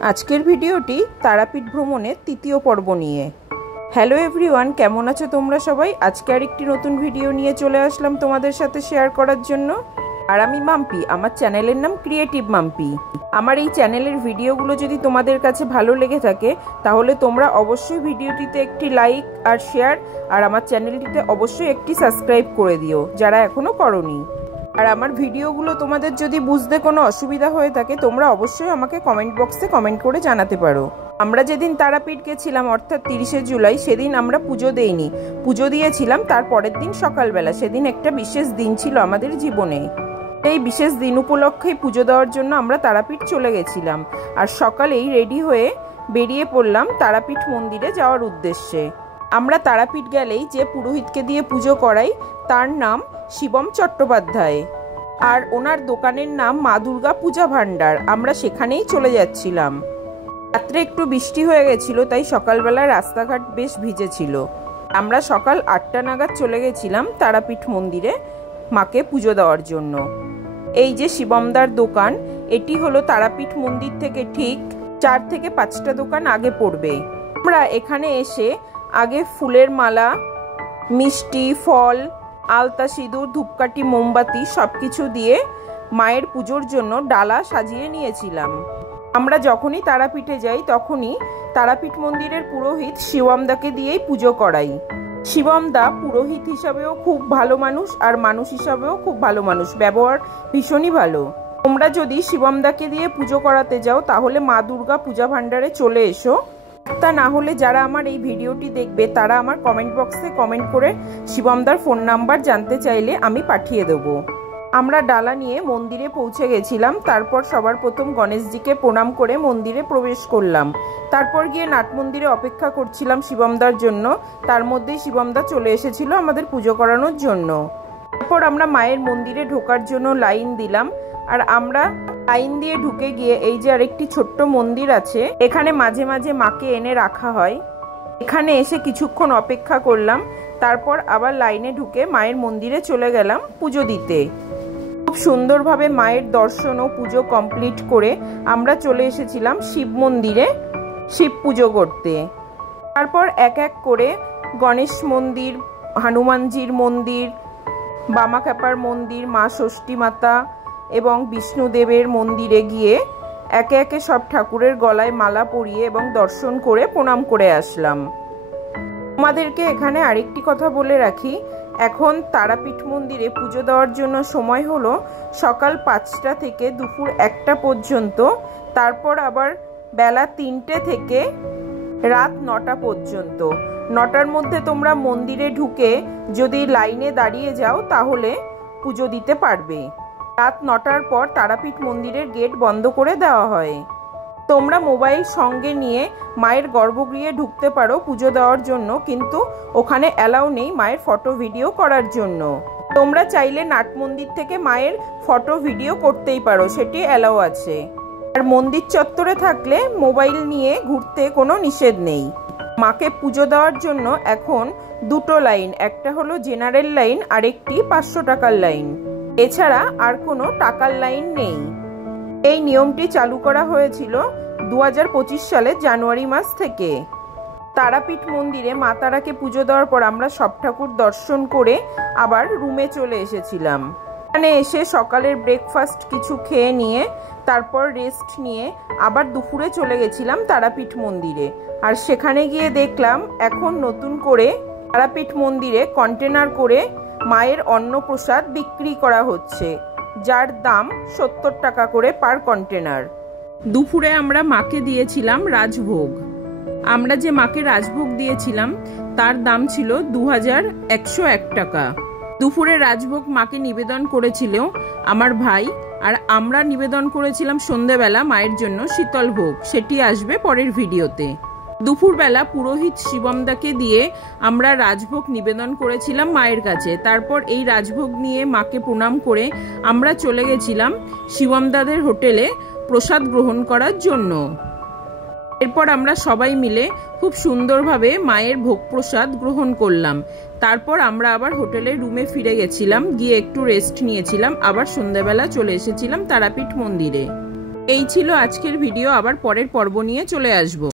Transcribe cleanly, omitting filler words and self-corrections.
আজকের ভিডিওটি তারাপীঠ ভ্রমণের তৃতীয় পর্ব নিয়ে। হ্যালো এভরিওয়ান, কেমন আছো তোমরা সবাই? আজকে আরেকটি নতুন ভিডিও নিয়ে চলে আসলাম তোমাদের সাথে শেয়ার করার জন্য। আর আমি মাম্পি, আমার চ্যানেলের নাম ক্রিয়েটিভ মাম্পি। আমার এই চ্যানেলের ভিডিওগুলো যদি তোমাদের কাছে ভালো লেগে থাকে তাহলে তোমরা অবশ্যই ভিডিওটিতে একটি লাইক আর শেয়ার, আর আমার চ্যানেলটিতে অবশ্যই একটি সাবস্ক্রাইব করে দিও যারা এখনো করোনি। আর আমার ভিডিওগুলো তোমাদের যদি বুঝতে কোনো অসুবিধা হয়ে থাকে তোমরা অবশ্যই আমাকে কমেন্ট বক্সে কমেন্ট করে জানাতে পারো। আমরা যেদিন তারাপীঠ গেছিলাম অর্থাৎ 30শে জুলাই, সেদিন আমরা পুজো দেইনি, পুজো দিয়েছিলাম তার পরের দিন সকালবেলা। সেদিন একটা বিশেষ দিন ছিল আমাদের জীবনে। এই বিশেষ দিন উপলক্ষেই পুজো দেওয়ার জন্য আমরা তারাপীঠ চলে গেছিলাম। আর সকালেই রেডি হয়ে বেরিয়ে পড়লাম তারাপীঠ মন্দিরে যাওয়ার উদ্দেশ্যে। আমরা তারাপীঠ গেলেই যে পুরোহিতকে দিয়ে পুজো করাই তার নাম শিবম চট্টোপাধ্যায়, আর ওনার দোকানের নাম মা দুর্গা পূজা ভাণ্ডার। আমরা সেখানেই চলে যাচ্ছিলাম। রাত্রে একটু বৃষ্টি হয়ে গেছিল, তাই সকালবেলা রাস্তাঘাট বেশ ভিজেছিল। আমরা সকাল 8টা নাগাদ চলে গেছিলাম তারাপীঠ মন্দিরে মাকে পুজো দেওয়ার জন্য। এই যে শিবমদার দোকান, এটি হলো তারাপীঠ মন্দির থেকে ঠিক 4 থেকে 5টা দোকান আগে পড়বে। আমরা এখানে এসে আগে ফুলের মালা, মিষ্টি, ফল, আলতা, সিঁদুর, ধূপকাঠি, মোমবাতি সবকিছু দিয়ে মায়ের পুজোর জন্য ডালা সাজিয়ে নিয়েছিলাম। আমরা যখনই তারাপীঠে যাই তখনই তারাপীঠ মন্দিরের পুরোহিত শিবমদাকে দিয়েই পুজো করাই। শিবমদা পুরোহিত হিসাবেও খুব ভালো মানুষ, আর মানুষ হিসাবেও খুব ভালো মানুষ, ব্যবহার ভীষণই ভালো। তোমরা যদি শিবমদাকে দিয়ে পুজো করাতে যাও তাহলে মা দুর্গা পূজা ভাণ্ডারে চলে এসো। তা না হলে যারা আমার এই ভিডিওটি দেখবে তারা আমার কমেন্ট বক্সে কমেন্ট করে শিবমদার ফোন নাম্বার জানতে চাইলে আমি পাঠিয়ে দেবো। আমরা ডালা নিয়ে মন্দিরে পৌঁছে গেছিলাম। তারপর সবার প্রথম গণেশজিকে প্রণাম করে মন্দিরে প্রবেশ করলাম। তারপর গিয়ে নাট মন্দিরে অপেক্ষা করছিলাম শিবমদার জন্য। তার মধ্যেই শিবমদা চলে এসেছিল আমাদের পুজো করানোর জন্য। তারপর আমরা মায়ের মন্দিরে ঢোকার জন্য লাইন দিলাম। আর আমরা লাইন দিয়ে ঢুকে গিয়ে এই যে আরেকটি ছোট্ট মন্দির আছে, এখানে মাঝে মাঝে মাকে এনে রাখা হয়। এখানে এসে কিছুক্ষণ অপেক্ষা করলাম। তারপর আবার লাইনে ঢুকে মায়ের মন্দিরে চলে গেলাম পুজো দিতে। খুব সুন্দরভাবে মায়ের দর্শন ও পুজো কমপ্লিট করে আমরা চলে এসেছিলাম শিব মন্দিরে শিব পুজো করতে। তারপর এক এক করে গণেশ মন্দির, হনুমানজির মন্দির, বামাখ্যাপার মন্দির, মা ষষ্ঠী মাতা এবং বিষ্ণুদেবের মন্দিরে গিয়ে একে একে সব ঠাকুরের গলায় মালা পরিয়ে এবং দর্শন করে প্রণাম করে আসলাম। তোমাদেরকে এখানে আরেকটি কথা বলে রাখি, এখন তারাপীঠ মন্দিরে পুজো দেওয়ার জন্য সময় হলো সকাল 5টা থেকে দুপুর 1টা পর্যন্ত। তারপর আবার বেলা 3টে থেকে রাত 9টা পর্যন্ত। 9টার মধ্যে তোমরা মন্দিরে ঢুকে যদি লাইনে দাঁড়িয়ে যাও তাহলে পুজো দিতে পারবে। রাত 9টার পর তারাপীঠ মন্দিরের গেট বন্ধ করে দেওয়া হয়। তোমরা মোবাইল সঙ্গে নিয়ে মায়ের গর্ভগৃহে ঢুকতে পারো পুজো দেওয়ার জন্য, কিন্তু ওখানে অ্যালাউ নেই মায়ের ফটো ভিডিও করার জন্য। তোমরা চাইলে নাট মন্দির থেকে মায়ের ফটো ভিডিও করতেই পারো, সেটি অ্যালাউ আছে। আর মন্দির চত্বরে থাকলে মোবাইল নিয়ে ঘুরতে কোনো নিষেধ নেই। মাকে পুজো দেওয়ার জন্য এখন 2টো লাইন, একটা হলো জেনারেল লাইন, আরেকটি 500 টাকার লাইন। এছাড়া আর কোনো টাকার লাইন নেই। এই নিয়মটি চালু করা হয়েছিল 2025 সালের জানুয়ারি মাস থেকে। তারাপীঠ মন্দিরে মা তারাকে পুজো দেওয়ার পর আমরা সব ঠাকুর দর্শন করে আবার রুমে চলে এসেছিলাম। এখানে এসে সকালের ব্রেকফাস্ট কিছু খেয়ে নিয়ে তারপর রেস্ট নিয়ে আবার দুপুরে চলে গেছিলাম তারাপীঠ মন্দিরে। আর সেখানে গিয়ে দেখলাম এখন নতুন করে তারাপীঠ মন্দিরে কন্টেনার করে মায়ের অন্নপ্রসাদ বিক্রি করা হচ্ছে, যার দাম 70 টাকা করে পার কন্টেনার। দুপুরে আমরা মাকে দিয়েছিলাম রাজভোগ। আমরা যে মাকে রাজভোগ দিয়েছিলাম তার দাম ছিল 2101 টাকা। দুপুরে রাজভোগ মাকে নিবেদন করেছিল আমার ভাই, আর আমরা নিবেদন করেছিলাম সন্ধেবেলা মায়ের জন্য শীতল ভোগ, সেটি আসবে পরের ভিডিওতে। দুপুরবেলা পুরোহিত শিবমদাকে দিয়ে আমরা রাজভোগ নিবেদন করেছিলাম মায়ের কাছে। তারপর এই রাজভোগ নিয়ে মাকে প্রণাম করে আমরা চলে গেছিলাম শিবমদাদের হোটেলে প্রসাদ গ্রহণ করার জন্য। এরপর আমরা সবাই মিলে খুব সুন্দরভাবে মায়ের ভোগ প্রসাদ গ্রহণ করলাম। তারপর আমরা আবার হোটেলের রুমে ফিরে গেছিলাম, গিয়ে একটু রেস্ট নিয়েছিলাম। আবার সন্ধ্যাবেলা চলে এসেছিলাম তারাপীঠ মন্দিরে। এই ছিল আজকের ভিডিও, আবার পরের পর্ব নিয়ে চলে আসবো।